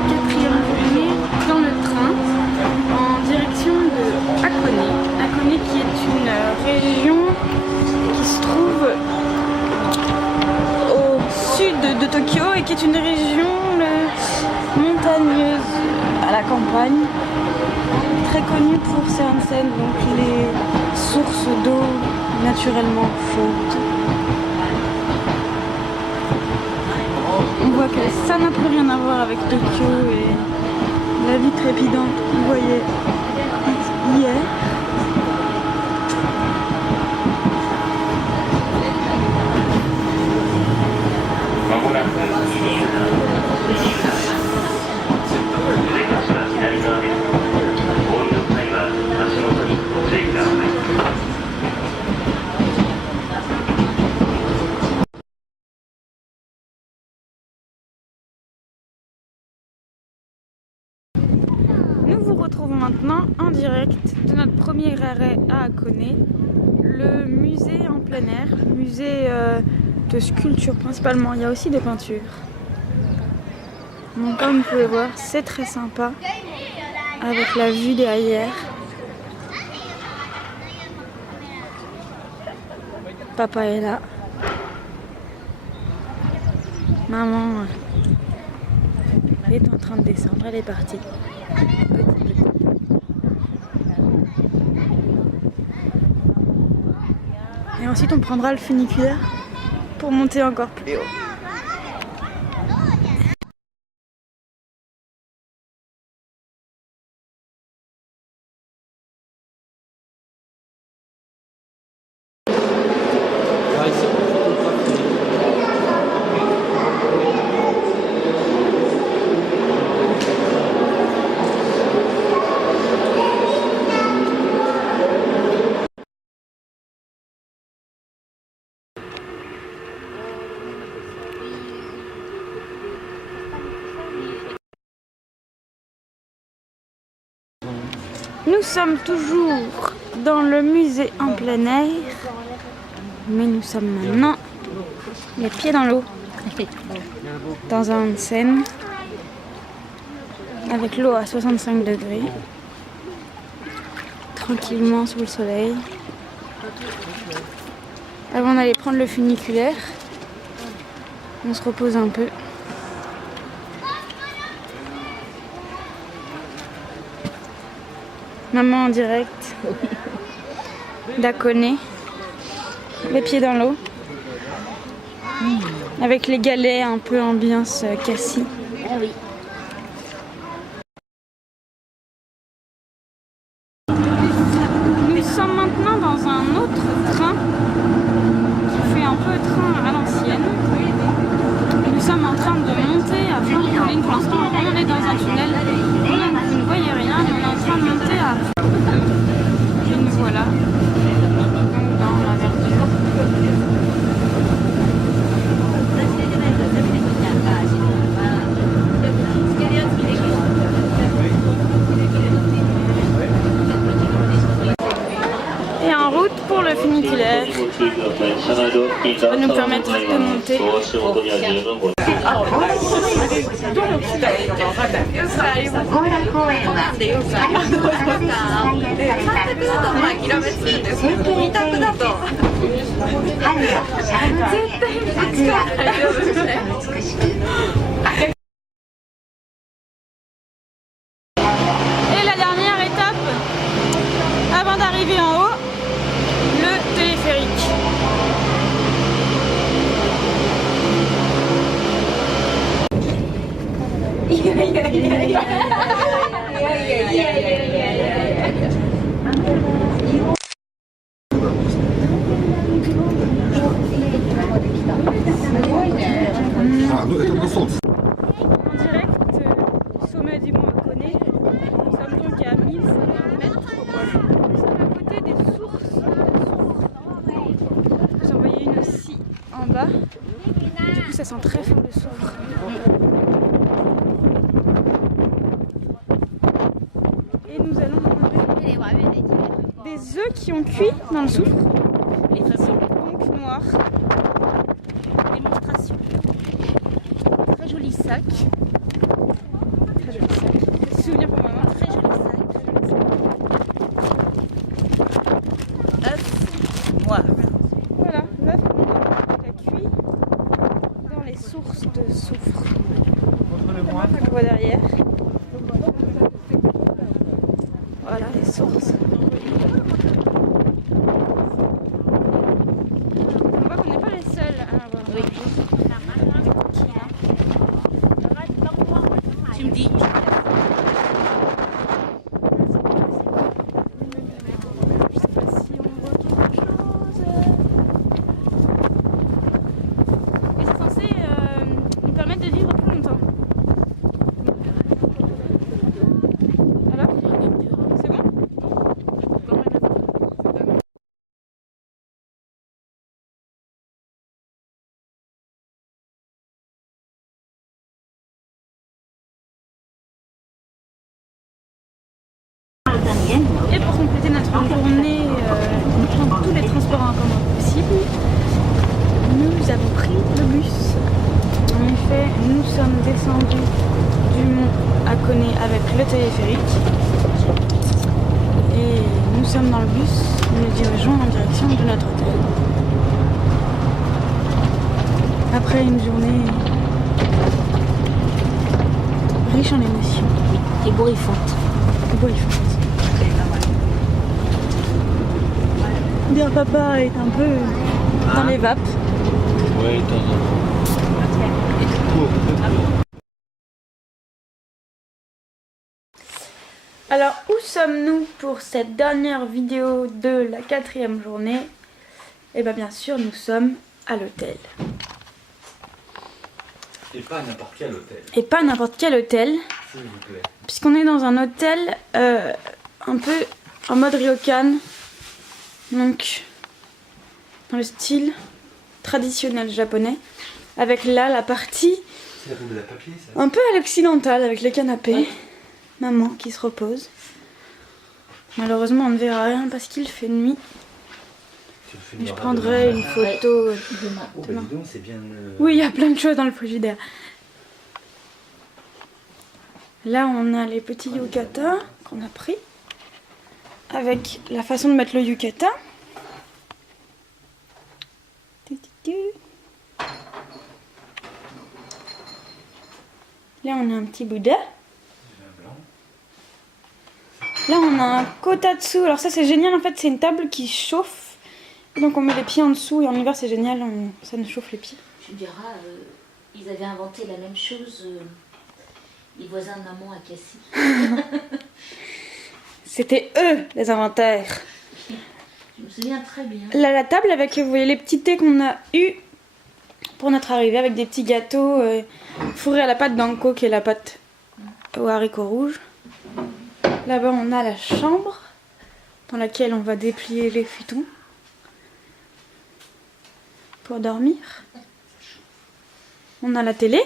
quatrième journée dans le train en direction de Hakone. Hakone qui est une région qui se trouve au sud de Tokyo et qui est une région montagneuse à la campagne, très connue pour ses onsen, donc les sources d'eau naturellement chaudes. On voit que ça n'a plus rien à voir avec Tokyo et la vie trépidante qu'on voyait hier. Nous vous retrouvons maintenant en direct de notre premier arrêt à Hakone, le musée en plein air, musée de sculpture principalement, il y a aussi des peintures. Donc comme vous pouvez voir, c'est très sympa avec la vue derrière. Papa est là. Maman est en train de descendre, elle est partie. Et ensuite on prendra le funiculaire pour monter encore plus haut. Nous sommes toujours dans le musée en plein air, mais nous sommes maintenant les pieds dans l'eau, dans un onsen, avec l'eau à 65 degrés, tranquillement sous le soleil. Avant d'aller prendre le funiculaire, on se repose un peu. Maman en direct d'Hakone, les pieds dans l'eau, avec les galets un peu ambiance cassis. Ah oui. Nous sommes maintenant dans un autre train qui fait un peu train à l'ancienne. Nous sommes en train de monter à fond de colline. Pour l'instant, on est dans un tunnel. Vous ne voyez rien, mais on est en train de monter à fond. Et nous voilà dans la verdure. Et en route pour le funiculaire, ça va nous permettre de monter. Et la dernière étape, avant d'arriver en haut, le téléphérique. En direct du sommet du mont Hakone, nous sommes donc à 1050 mètres. Nous sommes à côté des sources. Vous en voyez une aussi en bas. Du coup, ça sent très fort le soufre. Et nous allons enlever des œufs qui ont cuit dans le soufre. Les sont donc noirs. Démonstration. Très joli sac. souvenir pour moi. Hein. Très joli sac. Moi. Voilà, l'œuf on a cuit dans les sources de soufre. On voit derrière. Voilà les sources. On voit qu'on n'est pas les seuls à avoir mangé. Tu me dis. Je sais pas si on voit quelque chose. Mais c'est censé nous permettre de vivre plus longtemps. Alors, c'est bon? Et pour compléter notre journée, en prendre tous les transports en commun possibles, nous avons pris le bus. En effet, nous sommes descendus du mont Hakone avec le téléphérique. Et nous sommes dans le bus, nous nous dirigeons en direction de notre hôtel. Après une journée riche en émotions. Et bourrifante. Bourrifante. Dire papa est un peu dans les vapes. Ouais, Alors, où sommes-nous pour cette dernière vidéo de la 4e journée? Eh bien sûr, nous sommes à l'hôtel. Et pas n'importe quel hôtel, Et pas n'importe quel hôtel, s'il vous plaît. puisqu'on est dans un hôtel un peu en mode ryokan. Donc, dans le style traditionnel japonais. Avec là, la partie C'est la boule à papier, ça? un peu à l'occidental, avec les canapés. Maman qui se repose. Malheureusement, on ne verra rien parce qu'il fait nuit. Tu le fais Mais je noir prendrai demain. une photo. Oh, bah dis donc, c'est bien. Oui, il y a plein de choses dans le frigidaire. Là, on a les petits yukata qu'on a pris. Avec la façon de mettre le yukata. Là, on a un petit Bouddha. Là, on a un kotatsu. Alors ça, c'est génial. En fait, c'est une table qui chauffe. Donc, on met les pieds en dessous. Et en hiver, c'est génial. Ça nous chauffe les pieds. Tu diras, ils avaient inventé la même chose, les voisins de maman à Cassis. C'était eux, les inventaires. Je me souviens très bien. Là, la table avec, vous voyez, les petits thés qu'on a eu pour notre arrivée. Avec des petits gâteaux fourrés à la pâte d'anko, qui est la pâte aux haricots rouges. Là-bas, on a la chambre dans laquelle on va déplier les futons pour dormir. On a la télé.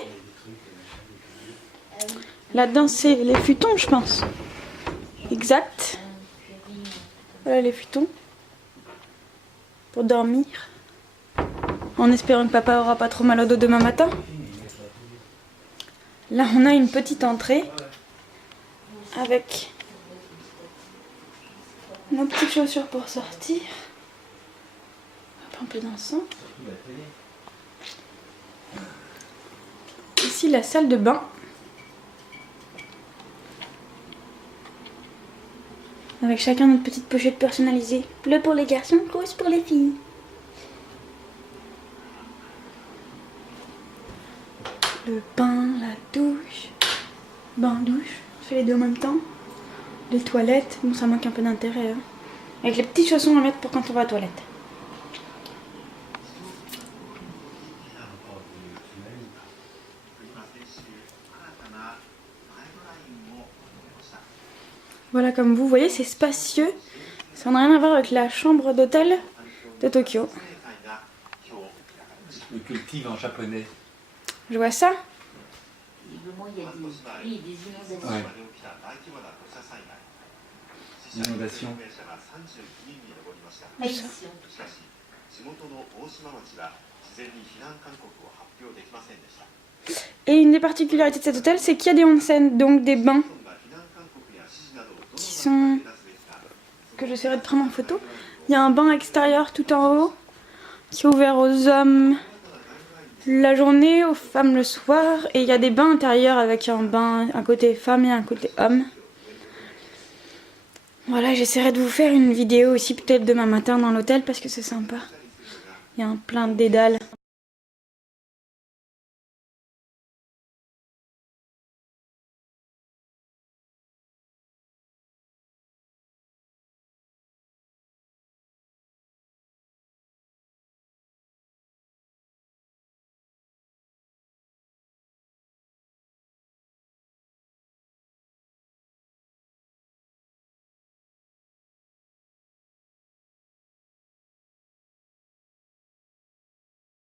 Là-dedans, c'est les futons, je pense. Exact. Voilà les futons pour dormir. En espérant que papa aura pas trop mal au dos demain matin. Là, on a une petite entrée avec nos petites chaussures pour sortir. Un peu d'encens. Ici, la salle de bain. Avec chacun notre petite pochette personnalisée. Bleu pour les garçons, rose pour les filles. Le bain, la douche. Bain, douche. Je fais les deux en même temps. Les toilettes. Bon, ça manque un peu d'intérêt. Hein. Avec les petits chaussons à mettre pour quand on va aux toilettes. Voilà, comme vous voyez, c'est spacieux. Ça n'a rien à voir avec la chambre d'hôtel de Tokyo. Le cultive en japonais. Je vois ça. Visiblement, il y a des pluies et des inondations. Ouais. Inondation. Haïtien. Et une des particularités de cet hôtel, c'est qu'il y a des onsen, donc des bains que j'essaierai de prendre en photo. Il y a un bain extérieur tout en haut qui est ouvert aux hommes la journée, aux femmes le soir. Et il y a des bains intérieurs avec un côté femme et un côté homme. Voilà, j'essaierai de vous faire une vidéo aussi peut-être demain matin dans l'hôtel parce que c'est sympa. Il y a plein de dédales.